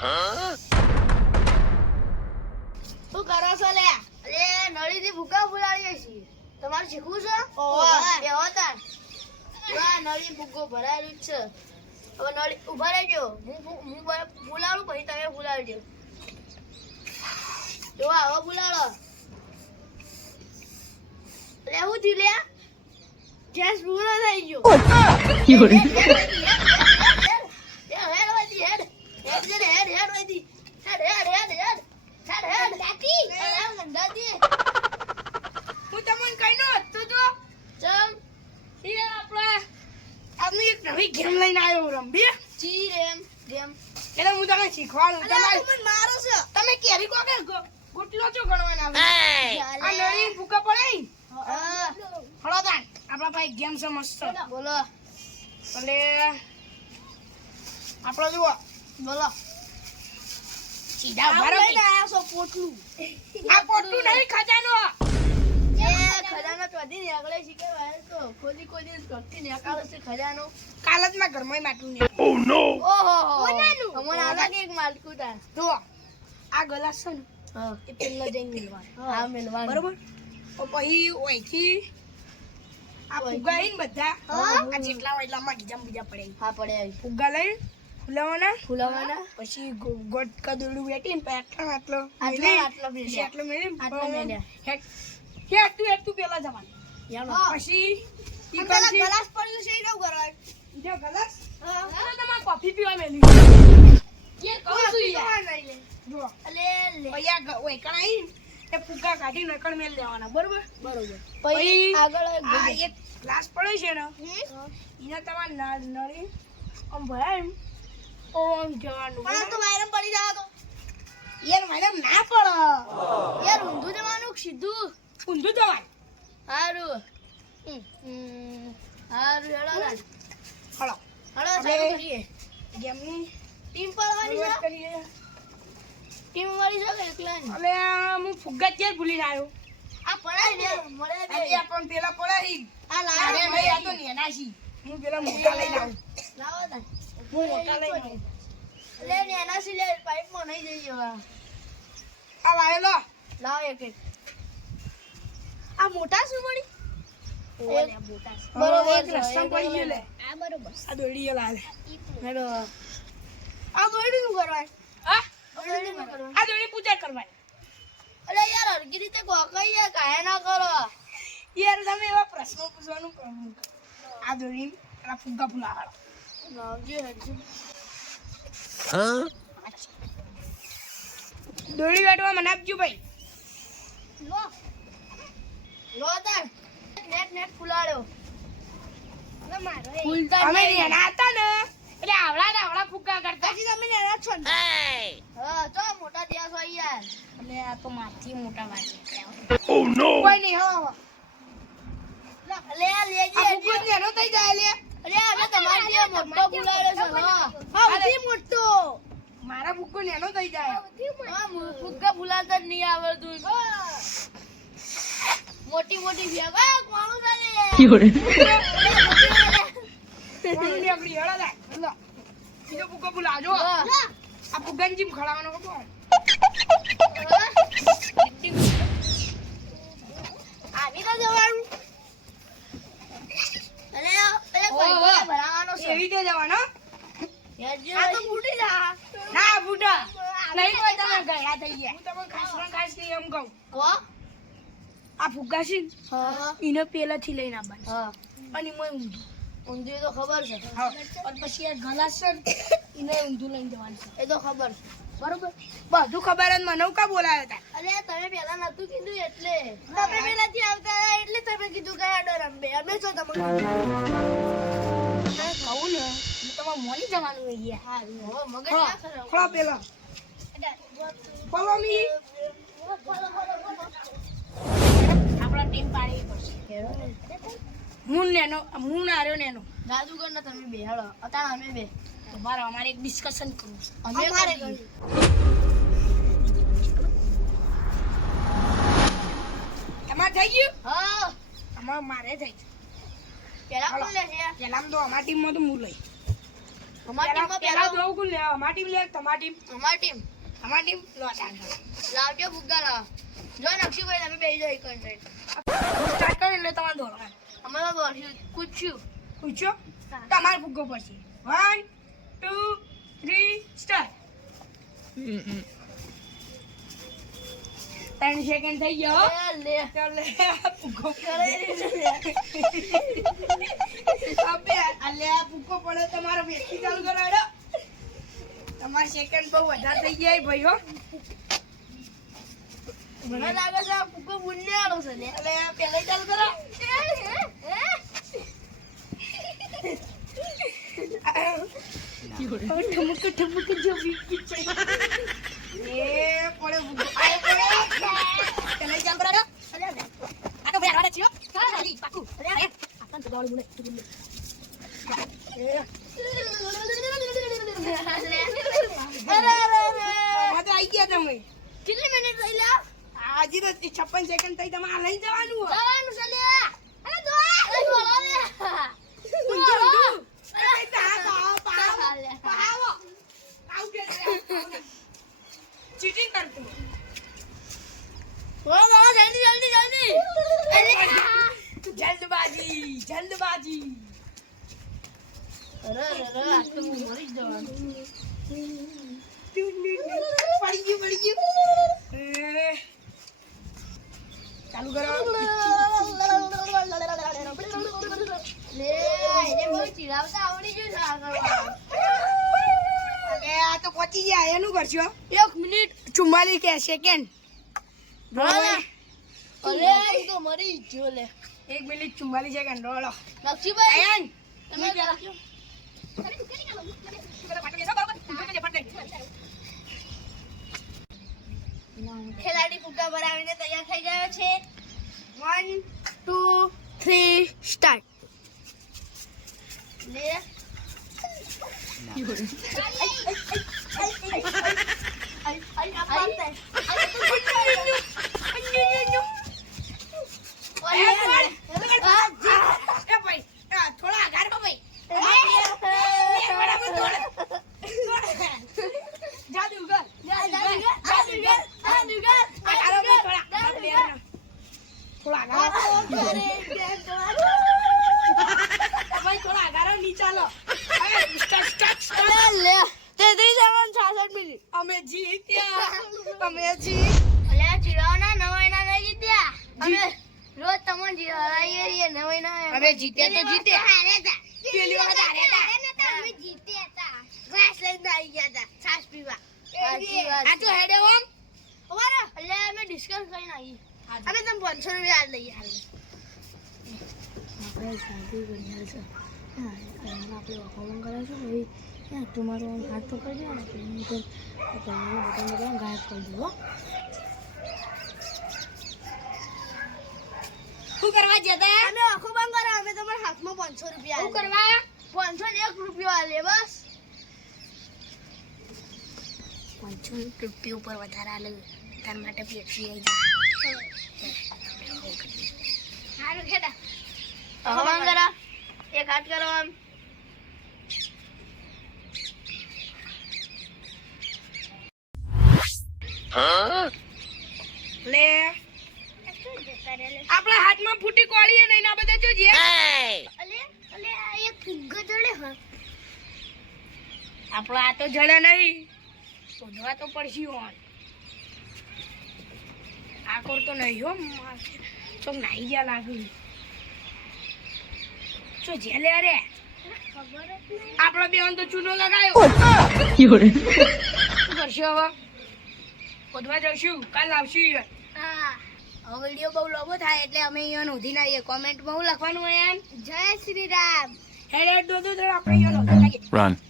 શું કરો છો લે? અરે નળીથી ભૂકા ફુલાડીએ છીએ. તમારે શીખવું છે? બેહો તાર. આ નળી ભૂકો ભરાયેલું જ છે. હવે નળી ઉભા રહેજો. હું ફુલાડું પછી તમે ફુલાડજો. જો હવે ફુલાડો. અરે હું થયું લે? ગેસ પૂરો થઈ ગયો. હું તમને કઈ નો હતો તો ચમ એ આપણે એક નવી ગેમ લઈને આવ્યો રંબી ચી રેમ ગેમ. એટલે હું તમને શીખવાડું. તું મને મારો છો. તમે કેરી કો કે ગોટલો છો ગણવાના આ નળી ભૂકા પડે હળો તાન આપણા પાસે ગેમ છે મસ્ત. બોલો એટલે આપણો જુઓ બોલો. સીધા ભરો પોટલું. આ પોટલું નહીં ખજાનો. ખજાનો ચોધી ને આગળ શીખે વાય તો ખોદી ઘરથી નીકાળો છે ખજાનો. કાલ જ માં ઘરમાં માટલું ને ઓહો અમને આલા કે એક માલકું તા. જુઓ આ ગલાસ છે ને હા એ પેલા જઈને મિલવાનું હા મેલવાનું. બરોબર તો પછી ઓયથી આ ફુગ્ગા આઈને બધા આ જેટલા હોય એટલામાં બીજા પડે હા પડે આવી. ફુગ્ગા લઈને ખુલાવાના ફુલાવાના પછી ગોટ કદોડું વેટીને પછી આટલો આટલો પછી આટલો મેલી આટલો મેલ્યા. હેઠું પેલા જવાનું યાનો પછી ઈ પેલા પછી ગ્લાસ પડ્યું છે એ કેવું કરવાનું? જો ગલાસ હવે તમારે કોફી પીવા મેલી એ કહું છું યાર જો અલે લે. પછી આ ઓયકણ આવીને એ ફુગ્ગા કાઢીને ઓયકણ મેલ દેવાના બરોબર બરોબર. પછી પછી આગળ આ એક ગ્લાસ પડે છે ને એને તમારે નળી આમ ભરાય ઓમ જવાનું પણ તો વાયરમ પડી જાવ તો યાર મેડમ ના પડે યાર ઊંધું જવાનું કે સીધું? ઊંધું જવાય હારું હારું હેડો તાન. હળો હેડો હવે ચાલુ કરીએ. ગેમની ટીમ પાડવાની શરૂઆત છે? કરીએ ટીમ વાળી છે કે એકલા ની? હવે હું ફુગ્ગા ક્યારે ભૂલીને આવ્યો આ પડાય ને મળે અરે દે. આ પણ પેલા પડાઈ આ અરે લાવો ભાઈ આ તો નેના છી હું પેલા મોટા લઈને આવું લાવો તાન. હું મોટા લઈને આવું લે ને એના સી લે પાઇપમાં નહીં જઈએ હવે. આ વાયેલો લાવો એક એક. આ મોટા શું મળી? ઓલે મોટા બરોબર એક રસ્તા પડી ગયો લે આ બરોબર. આ દોડી લાલે હેડો. આ દોડી શું કરવાનું? હા દોડી શું કરવાનું? આ દોડી પૂજા કરવાની અરે યાર હરકી રીતે ગોકાઈ યાર કાંઈ ના કરો. યાર તમે એવા પ્રશ્નો પૂછવાનું કરો આ દોડી આ ફુગ્ગા ફુલાવાળો લાવજો હેડજો. દોડી વાટવા મને આપજો ભાઈ લો લો તાર. નેટ ફુલાડ્યો. ફૂલતા અમે નહીં. નેના હતા ને એટલે આવડા ફુગ્ગા કરતા પછી તમે નેના છો ને? હા તો મોટા ત્યાં છો યાર. એટલે આ તો માથી મોટા વાગે કોઈ નહીં હો લે લેજી આ ફુગ્ગો નેનો થઈ જાય લે અરે હવે તમારી જે મોટો ફુલાડ્યો છે હા. સૌથી મોટો. મારા ફુગ્ગો નેનો થઈ જાય હા ફુગ્ગા ફુલાતા જ નહીં આવડતું. મોટી મોટી ફેંક. આ કોણું ચાલે? કોણ નીકળી હળો લે લો બીજો ફુગ્ગો ફુલાજો હા. આ ફુગ્ગાની જીમ ખડાવવાનો હતો આવી તો જવાનું. અરે પેલા પૈસા ભરાવાનો છે. એવી રીતે જવાનો હેડજો. આ તો ફૂટી જા. ના ફૂટા નહીં કોઈ તમે ગળા થઈ ગયા હું તમને ખાસ નહીં એમ કહું કો? આ ફુગ્ગા છે ને, હા એને પેલાથી લઈને આવવાનું હા. અને મોય ઊંધું ઊંધી તો ખબર છે. હા અને પછી આ ગલાસ છે ને, એને ઊંધું લઈને જવાનું છે એ તો ખબર છે. બરોબર બધું ખબર જ મને કા બોલાવ્યા હતા અરે તમે પેલા નતું કીધું એટલે તમે પેલાથી આવતા હતા એટલે તમે કીધું કે હેડો રમbe. અમે છો તમને કહું ને હું તમારે મોની જવાનું હોય યાર હા હવે મગજ હા, ના ખરાબ. ખોલો પેલો ફોલો મી આપણા ટીમ પાડવી પડશે હું નાર્યો નેનો જાદુગર ને તમે બે હેડો અતાણ અમે બે તો મારે અમારે એક ડિસ્કશન કરવું છે અમે અમારે કરીએ. તમારે થઈ ગયું હા અમારે મારે થઈ ગયું પેલા કોણ લે છે? પેલા તો અમારી ટીમમાં તો હું લઈ અમારી ટીમમાં પેલા પહેલો દો ગુલ લે અમારી ટીમ લે તમારી ટીમ અમારી ટીમ લો તાન લાવજો ફુગ્ગા લાવ જો નક્ષીભાઈ તમે બેસી જાઓ એક કન્ટેન્ટ સ્ટાર્ટ કરી એટલે તમારે દોડો અમે તો બોલ્યું પૂછ્યું પૂછો તમારે ફુગ્ગો પડશે 1 2 3 સ્ટાર્ટ 3 સેકન્ડ થઈ ગયો લે ચાલ લે ફુગ્ગો કરે અબે અલ્યા ફુગ્ગો પડે તમારો વ્યક્તિ ચાલુ કરાડો તમારા સેકન્ડ બહુ વધારે થઈ ગયા ભાઈ હો મને લાગે છે આ ફુગ્ગો બુનને આલો છે લે એટલે પહેલા ચાલુ કરો ઠમક જો બીકી છે એ પડે ફુગ્ગો આય પડે પહેલા ચાલુ કરાડો આ તો ભાઈ આડા છીઓ સારી પાકુ અરે આપણ તો ગાડી મુને આ તો આઈ ગયા તમે કેટલી મિનિટ થઈ લા હજી તો 56 સેકન્ડ થઈ તમારે લઈ જવાનું હો જવાનું છે લે અરે દો અરે બોલો લે ચીટિંગ કરતું બોલો જલ્દી જલ્દી જલ્દી જલ્દબાજી અરે અરે આ તો હું મરી જ જવાનું પડી ગયું ચાલુ કરો લે એને બહુ ચીડાવતા આવડી ગયું છે આગળ અરે આ તો પહોંચી ગયા એનું કરશો 1 મિનિટ 44 કે સેકન્ડ અરે હું તો મરી જ ગયો લે 1 મિનિટ 44 સેકન્ડ રોલો લક્ષીભાઈ આયન તમે રાખજો ખેલાડી ફુગ્ગા ભરાવીને તૈયાર થઈ ગયો છે 1 2 3 સ્ટાર્ટ લે થોડા આઘાર ભાઈ જાદુગર થોડા આઘાર નીચાલો લે 33 મિનિટ અમે જીત્યા અલ્યા ચીડાવના નવાઈના નહીં જીત્યા અમે રોજ તમને હરાઈએ છીએ નવાઈના અમે જીત્યા તો જીત્યા હાર્યા પેલી વખત હાર્યા હતા અમે જીત્યા હતા ગ્લાસ લઈને આવી ગયા હતા છાશ પીવા સાચી વાત આ તો હેડે ઓમ અમારા અલ્યા અમે ડિસ્કસ કરીને આવી અમે તમે 500 રૂપિયા આજ લઈએ હાલ આપણે શાંતિ કરી છે હા આપણે વખાણ કરે છે ભાઈ હા તમારો હાથ પકડજો ને હું તો બટન બટન ગાયબ કરી દઉં શું કરવા જતા અમે આખો બંધ કરા અમે તમારા હાથમાં 500 રૂપિયા શું કરવા 501 રૂપિયો આલે બસ 500 રૂપિયા ઉપર વધારે આલે તાર માટે પેપ્સી આવી જાય સારું ખેડા આખો બંધ કરા એક હાથ કરો આમ લે આપણા હાથમાં ફૂટી કોળીએ નહીં ના બધા જોજે અલે અલે આ એક ફુગ્ગો જડે હા આપણો આ તો જડે નહીં શોધવા તો પડશે ઓન આ કોર તો નહીં હો તો નાઈ ગયા લાગુ જો જેલે અરે ખબર જ નહીં આપણો બેન તો ચૂનો લગાયો શું કરશો હવે શોધવા જઈશું કાલ આવશું હા હવે વિડીયો બહુ લાંબો થાય એટલે અમે અહીંયા નોંધી નાખીએ કોમેન્ટમાં હું લખવાનું હોય એમ જય શ્રી રામ હેડે દો આપણે અહીંયા નોંધી નાખીએ Run.